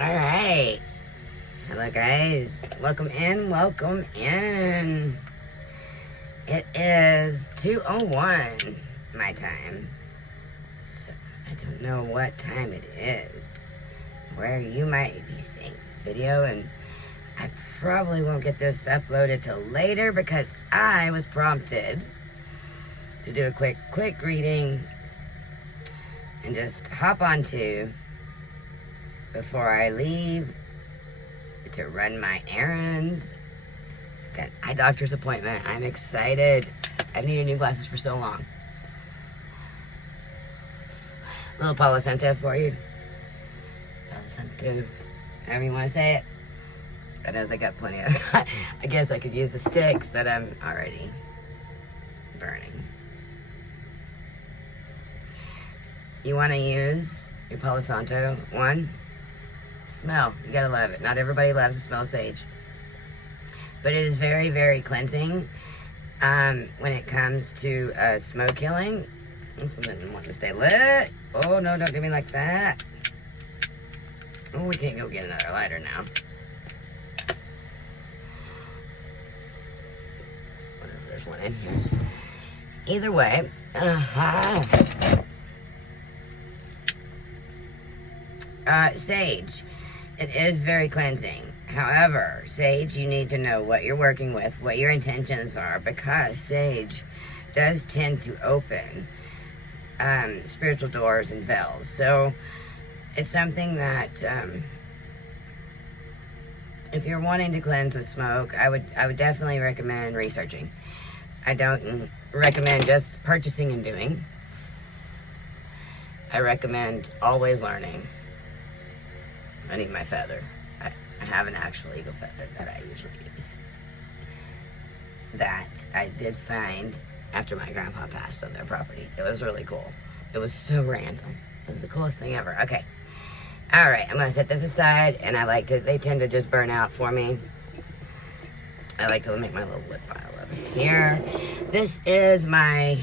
All right. Hello, guys. Welcome in. Welcome in. It is 2:01 my time. So I don't know what time it is, where you might be seeing this video, and I probably won't get this uploaded till later because I was prompted to do a quick reading and just hop onto before I leave to run my errands. Got an eye doctor's appointment. I'm excited. I've needed new glasses for so long. A little Palo Santo for you. Palo Santo. However you want to say it. God knows I got plenty of. I guess I could use the sticks that I'm already burning. You want to use your Palo Santo one? Smell. You gotta love it. Not everybody loves the smell of sage. But it is very, very cleansing when it comes to smoke killing. This one doesn't want to stay lit. Oh, no, don't do me like that. Oh, we can't go get another lighter now. Wonder if there's one in here. Either way, sage. It is very cleansing. However, sage, you need to know what you're working with, what your intentions are, because sage does tend to open spiritual doors and veils. So it's something that if you're wanting to cleanse with smoke, I would definitely recommend researching. I don't recommend just purchasing and doing. I recommend always learning. I need my feather. I have an actual eagle feather that I usually use. That I did find after my grandpa passed on their property. It was really cool. It was so random. It was the coolest thing ever. Okay. All right. I'm going to set this aside, and they tend to just burn out for me. I like to make my little wood pile over here. This is my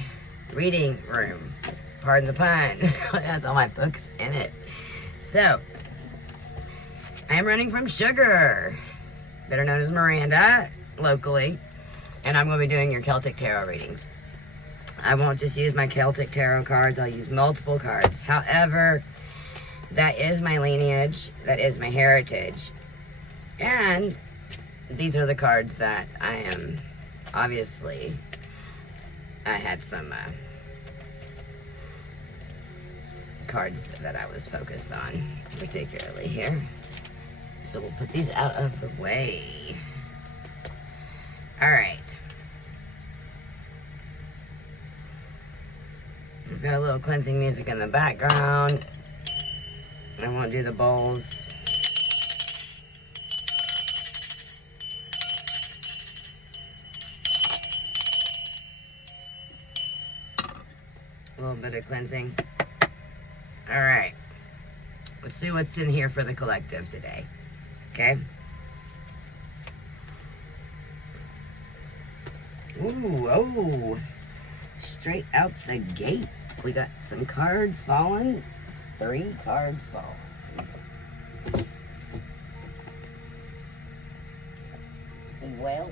reading room. Pardon the pun. It has all my books in it. So, I am running from Sugar, better known as Miranda, locally, and I'm going to be doing your Celtic Tarot readings. I won't just use my Celtic Tarot cards, I'll use multiple cards. However, that is my lineage, that is my heritage, and these are the cards that I am, obviously, I had some cards that I was focused on, particularly here. So we'll put these out of the way. All right. We've got a little cleansing music in the background. I won't do the bowls. A little bit of cleansing. All right. Let's see what's in here for the collective today. Okay. Ooh, oh. Straight out the gate. We got some cards falling. 3 cards falling. Well,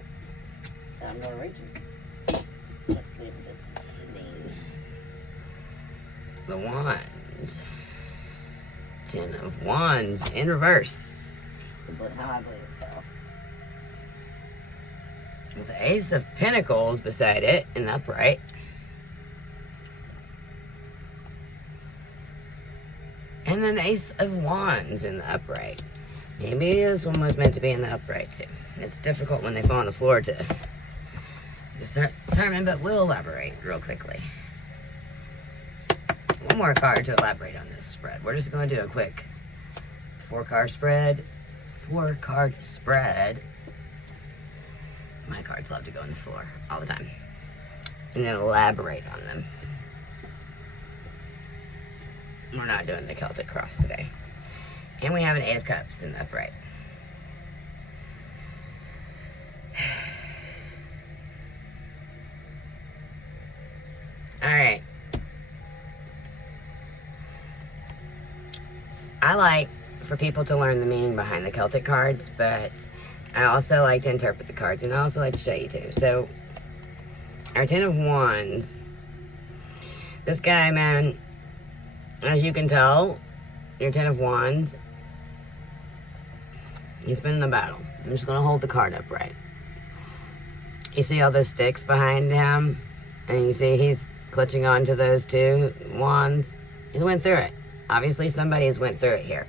I'm going to reach them. Let's see if it's the Wands. 10 of Wands in reverse. How I believe it fell. With the Ace of Pentacles beside it in the upright. And then Ace of Wands in the upright. Maybe this one was meant to be in the upright too. It's difficult when they fall on the floor to determine, but we'll elaborate real quickly. One more card to elaborate on this spread. We're just going to do a quick 4-card spread. 4-card spread. My cards love to go on the floor all the time. And then elaborate on them. We're not doing the Celtic cross today. And we have an 8 of Cups in the upright. Alright. I like for people to learn the meaning behind the Celtic cards, but I also like to interpret the cards, and I also like to show you too. So, our Ten of Wands. This guy, man, as you can tell, your Ten of Wands, he's been in a battle. I'm just going to hold the card up right. You see all those sticks behind him? And you see he's clutching onto those two wands. He's went through it. Obviously, somebody has went through it here.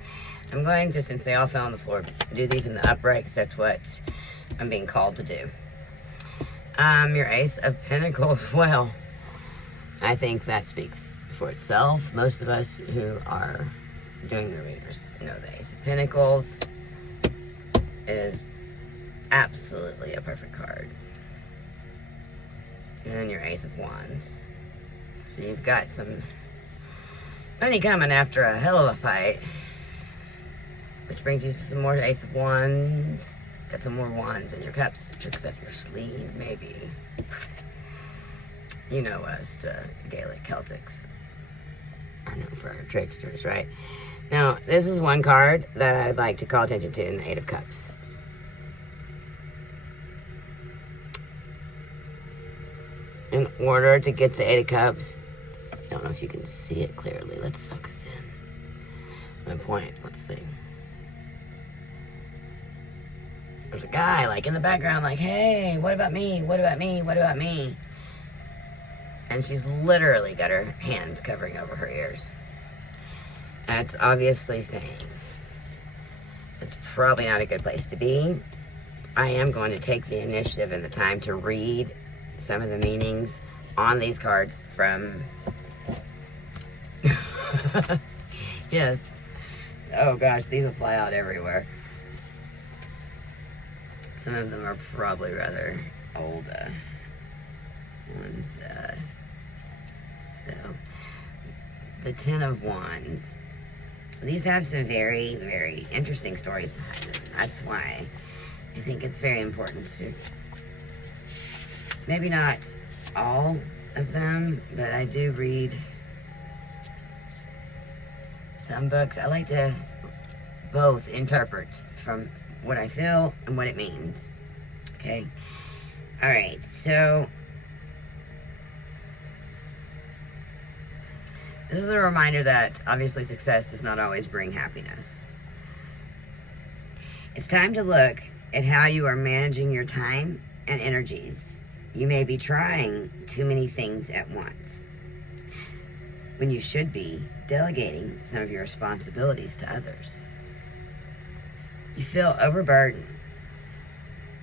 I'm going to, since they all fell on the floor, do these in the upright, because that's what I'm being called to do. Your Ace of Pentacles, well, I think that speaks for itself. Most of us who are doing the readers know the Ace of Pentacles is absolutely a perfect card. And then your Ace of Wands. So you've got some money coming after a hell of a fight. Which brings you to some more Ace of Wands. Got some more wands in your cups. Tricks up your sleeve, maybe. You know us, Gaelic Celtics are known for our tricksters, right? Now, this is one card that I'd like to call attention to in the Eight of Cups. In order to get the Eight of Cups, I don't know if you can see it clearly. Let's focus in. My point, let's see. There's a guy, like, in the background, like, hey, what about me? What about me? What about me? And she's literally got her hands covering over her ears. That's obviously saying it's probably not a good place to be. I am going to take the initiative and the time to read some of the meanings on these cards from... Yes. Oh gosh, these will fly out everywhere. Some of them are probably rather old ones. So, the Ten of Wands. These have some very, very interesting stories behind them. That's why I think it's very important to, maybe not all of them, but I do read some books. I like to both interpret from what I feel and what it means. Okay? Alright, so this is a reminder that obviously success does not always bring happiness. It's time to look at how you are managing your time and energies. You may be trying too many things at once, when you should be delegating some of your responsibilities to others. You feel overburdened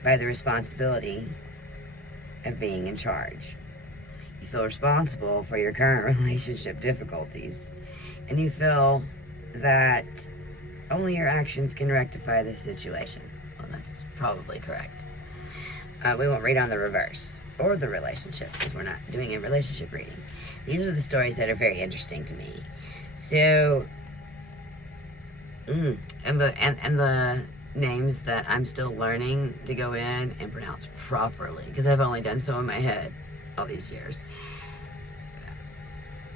by the responsibility of being in charge. You feel responsible for your current relationship difficulties, and you feel that only your actions can rectify the situation. Well, that's probably correct. We won't read on the reverse or the relationship, because we're not doing a relationship reading. These are the stories that are very interesting to me. So, and the names that I'm still learning to go in and pronounce properly, because I've only done so in my head all these years.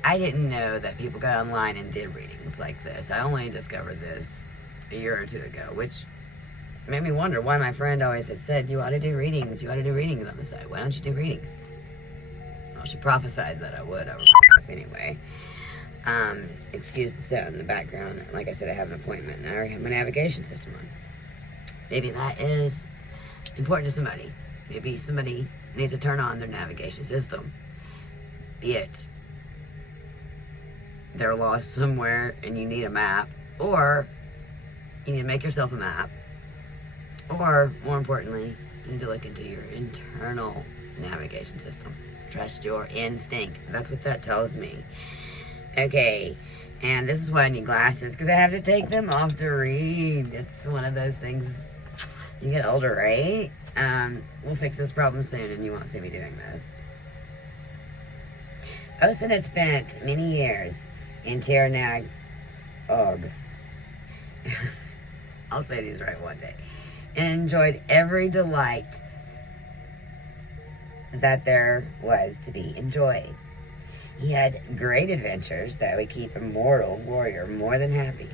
I didn't know that people got online and did readings like this. I only discovered this a year or two ago, which made me wonder why my friend always had said, you ought to do readings, you ought to do readings on the site. Why don't you do readings? Well, she prophesied that I would. Anyway. Excuse the sound in the background. Like I said, I have an appointment and I already have my navigation system on. Maybe that is important to somebody. Maybe somebody needs to turn on their navigation system. Be it they're lost somewhere and you need a map, or you need to make yourself a map, or more importantly, you need to look into your internal navigation system. Trust your instinct. That's what that tells me. Okay, and this is why I need glasses, because I have to take them off to read. It's one of those things. You get older, right? We'll fix this problem soon, and you won't see me doing this. Osen had spent many years in Tirnag Og. I'll say these right one day. And enjoyed every delight that there was to be enjoyed. He had great adventures that would keep a mortal warrior more than happy.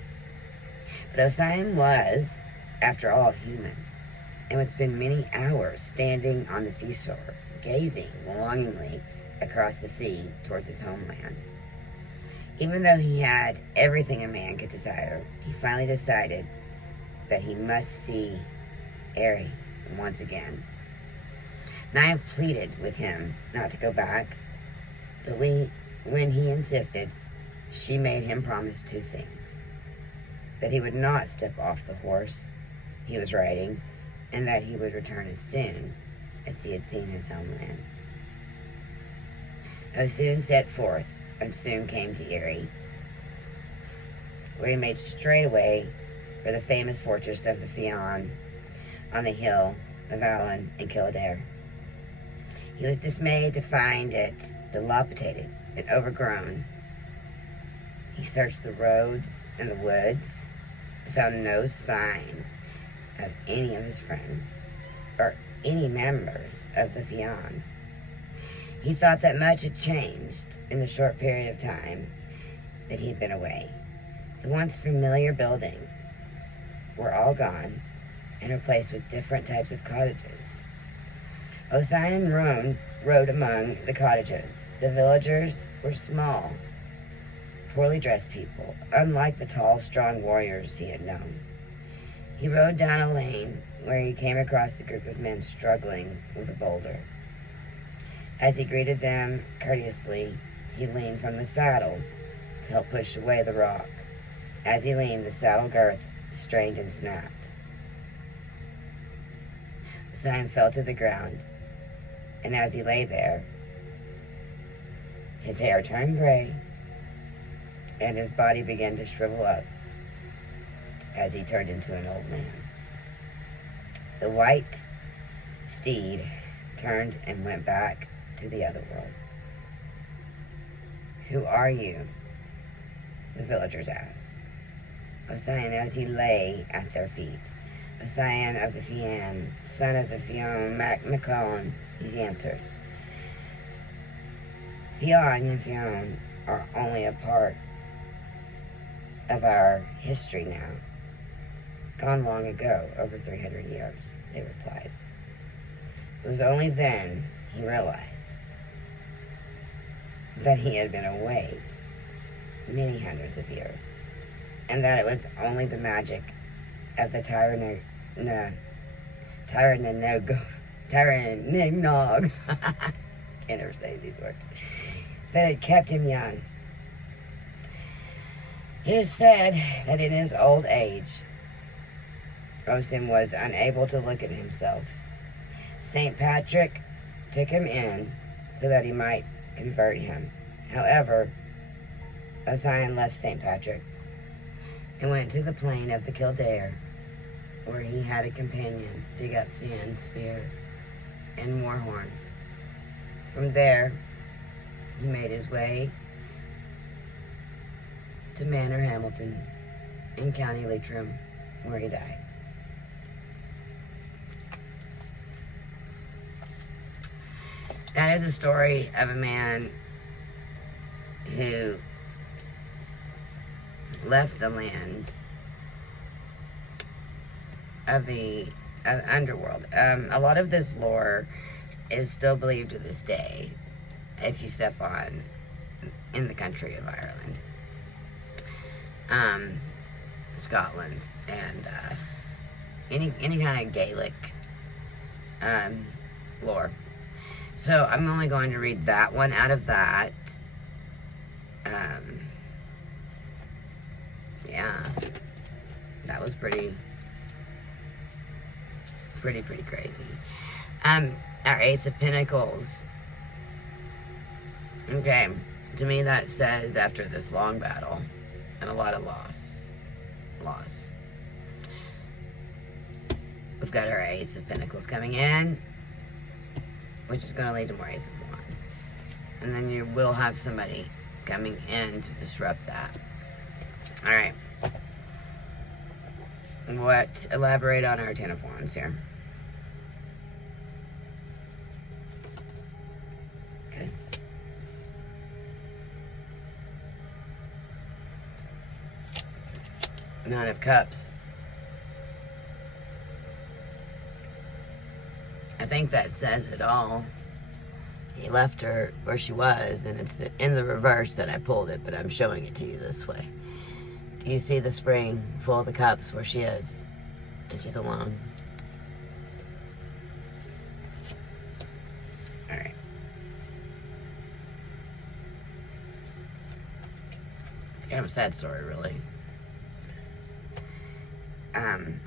But Osian was, after all, human, and would spend many hours standing on the seashore, gazing longingly across the sea towards his homeland. Even though he had everything a man could desire, he finally decided that he must see Eri once again. Naya pleaded with him not to go back, but when he insisted, she made him promise two things: that he would not step off the horse he was riding, and that he would return as soon as he had seen his homeland. Osun set forth and soon came to Eri, where he made straight away for the famous fortress of the Fionn on the hill of Alan and Kildare. He was dismayed to find it dilapidated and overgrown. He searched the roads and the woods and found no sign of any of his friends or any members of the Fionn. He thought that much had changed in the short period of time that he'd been away. The once familiar buildings were all gone and replaced with different types of cottages. Osian rode among the cottages. The villagers were small, poorly dressed people, unlike the tall, strong warriors he had known. He rode down a lane where he came across a group of men struggling with a boulder. As he greeted them courteously, he leaned from the saddle to help push away the rock. As he leaned, the saddle girth strained and snapped. Osian fell to the ground, and as he lay there, his hair turned gray, and his body began to shrivel up as he turned into an old man. The white steed turned and went back to the other world. "Who are you?" the villagers asked Osian as he lay at their feet. "Osian of the Fionn, son of the Fionn MacMillan," he answered. Fionn and Fionn are only a part of our history now. Gone long ago, over 300 years, they replied. It was only then he realized that he had been away many hundreds of years, and that it was only the magic of the Tyrannog, can't ever say these words, that had kept him young. It is said that in his old age, Osun was unable to look at himself. St. Patrick took him in so that he might convert him. However, Osian left St. Patrick and went to the plain of the Kildare, where he had a companion dig up Fionn's spear and warhorn. From there, he made his way to Manor Hamilton in County Leitrim, where he died. That is a story of a man who left the lands of the underworld. A lot of this lore is still believed to this day if you step on in the country of Ireland, Scotland, and any kind of Gaelic lore. So I'm only going to read that one out of that. Yeah, that was pretty crazy. Our Ace of Pentacles. Okay, to me that says after this long battle and a lot of loss, we've got our Ace of Pentacles coming in, which is going to lead to more Ace of Wands. And then you will have somebody coming in to disrupt that. Alright. Elaborate on our Ten of Wands here. Okay. Nine of Cups. I think that says it all. He left her where she was, and it's in the reverse that I pulled it, but I'm showing it to you this way. Do you see the spring full of the cups where she is? And she's alone. Alright. It's kind of a sad story, really.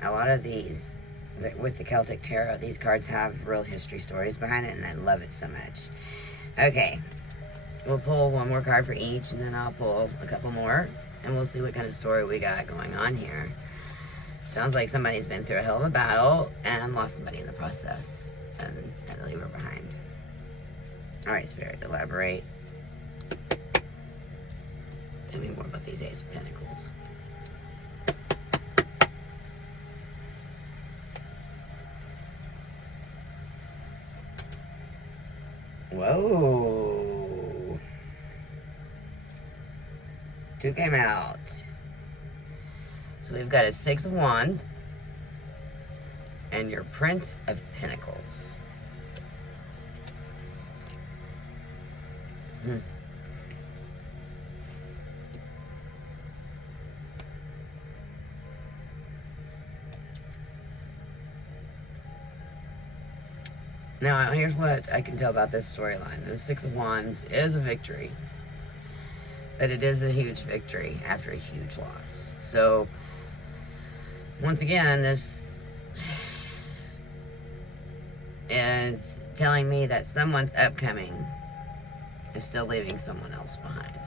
A lot of these, with the Celtic Tarot, these cards have real history stories behind it, and I love it so much. Okay, we'll pull one more card for each, and then I'll pull a couple more, and we'll see what kind of story we got going on here. Sounds like somebody's been through a hell of a battle and lost somebody in the process, and had to leave her behind. Alright, Spirit, elaborate. Tell me more about these Ace of Pentacles. Whoa. Two came out. So we've got a Six of Wands and your Prince of Pentacles. Now, here's what I can tell about this storyline. The Six of Wands is a victory, but it is a huge victory after a huge loss. So, once again, this is telling me that someone's upcoming is still leaving someone else behind.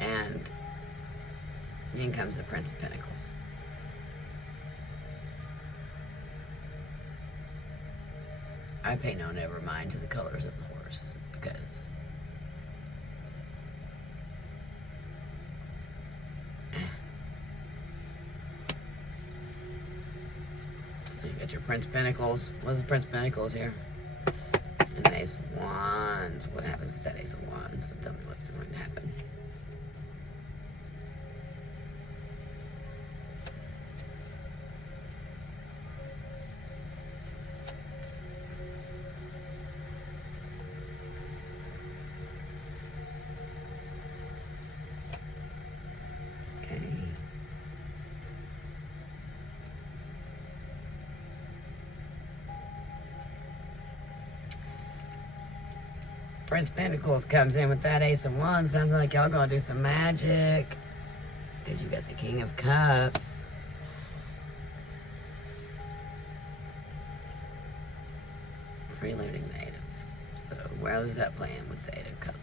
And in comes the Prince of Pentacles. I pay no never mind to the colors of the horse, because so you got your Prince of Pentacles. What's the Prince of Pentacles here? And the Ace of Wands. What happens with that Ace of Wands? So tell me what's going to happen. Prince of Pentacles comes in with that Ace of Wands. Sounds like y'all gonna do some magic. Because you got the King of Cups. Preluding the Eight of. So where is that playing with the Eight of Cups?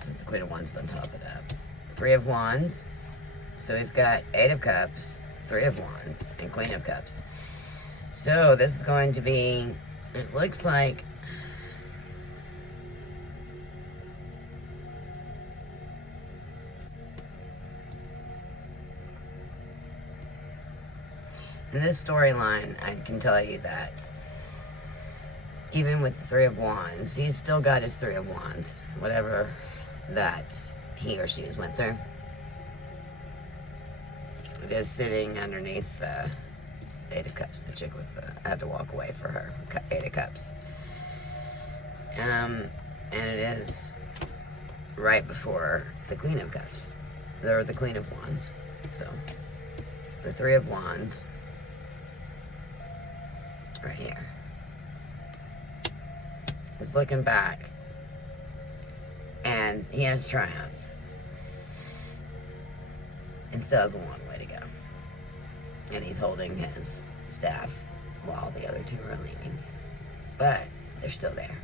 Since the Queen of Wands is on top of that. Three of Wands. So we've got Eight of Cups, Three of Wands, and Queen of Cups. So this is going to be, it looks like, in this storyline, I can tell you that even with the Three of Wands, he's still got his Three of Wands, whatever that he or she has went through. It is sitting underneath the Eight of Cups. The chick with I had to walk away for her Eight of Cups. And it is right before the Queen of Cups. Or the Queen of Wands. So, the Three of Wands, right here, is looking back, and he has triumph, and still has a long way to go. And he's holding his staff while the other two are leaning, but they're still there.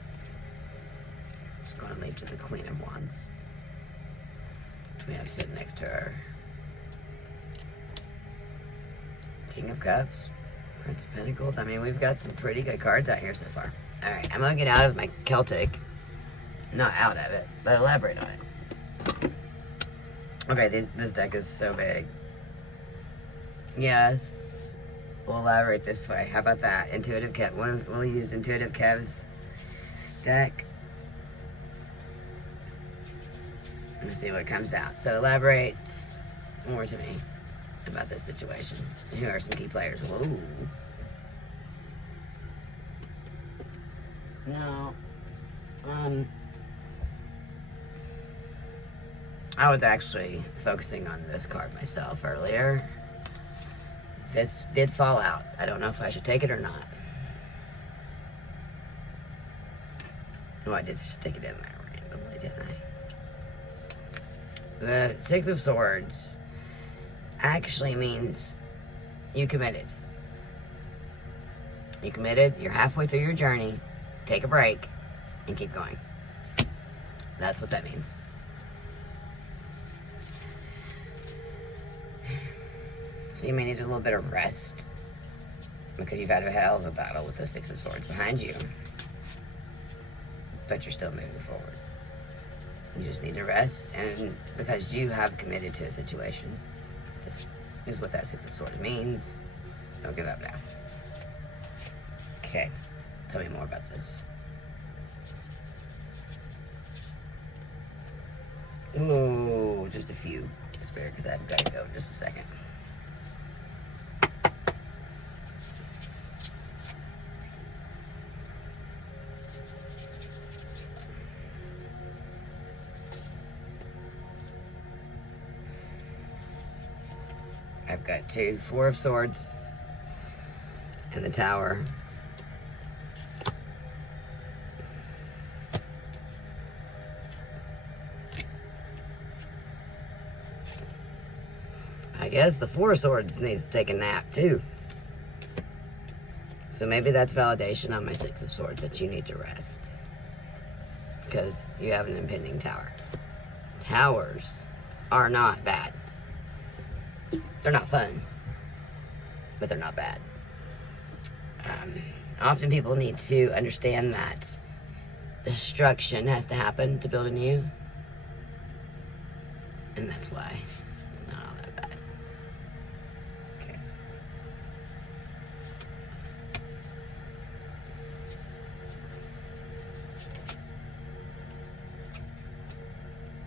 Just going to leave to the Queen of Wands, which we have sitting next to her King of Cups, Prince of Pentacles. I mean, we've got some pretty good cards out here so far. Alright, I'm gonna get out of my Celtic. Not out of it, but elaborate on it. Okay, this deck is so big. Yes. We'll elaborate this way. How about that? Intuitive Kev. We'll use Intuitive Kev's deck. Let's see what comes out. So elaborate more to me about this situation. Who are some key players? Whoa. No. I was actually focusing on this card myself earlier. This did fall out. I don't know if I should take it or not. Oh, I did stick it in there randomly, didn't I? The Six of Swords actually means you committed. You committed, you're halfway through your journey, take a break, and keep going. That's what that means. So you may need a little bit of rest because you've had a hell of a battle with the Six of Swords behind you. But you're still moving forward. You just need to rest, and because you have committed to a situation, this is what that Six of Swords means. Don't give up now. Okay, tell me more about this. Ooh, just a few. Spare, because I've got to go in just a second. I've got two, Four of Swords, and the Tower. I guess the Four of Swords needs to take a nap too. So maybe that's validation on my Six of Swords that you need to rest. Because you have an impending tower. Towers are not bad. They're not fun, but they're not bad. Often people need to understand that destruction has to happen to build anew. And that's why it's not all that bad. Okay.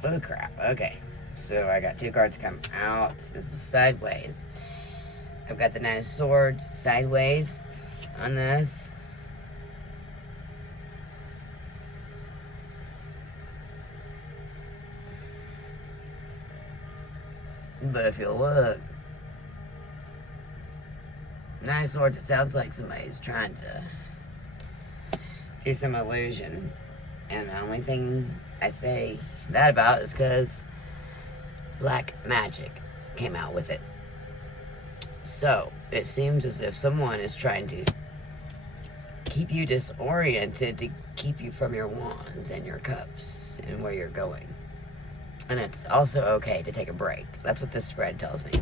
Oh crap, okay. So I got two cards come out. This is sideways. I've got the Nine of Swords sideways on this. But if you look, Nine of Swords, it sounds like somebody's trying to do some illusion. And the only thing I say that about is because black magic came out with it. So it seems as if someone is trying to keep you disoriented to keep you from your wands and your cups and where you're going. And it's also okay to take a break. That's what this spread tells me.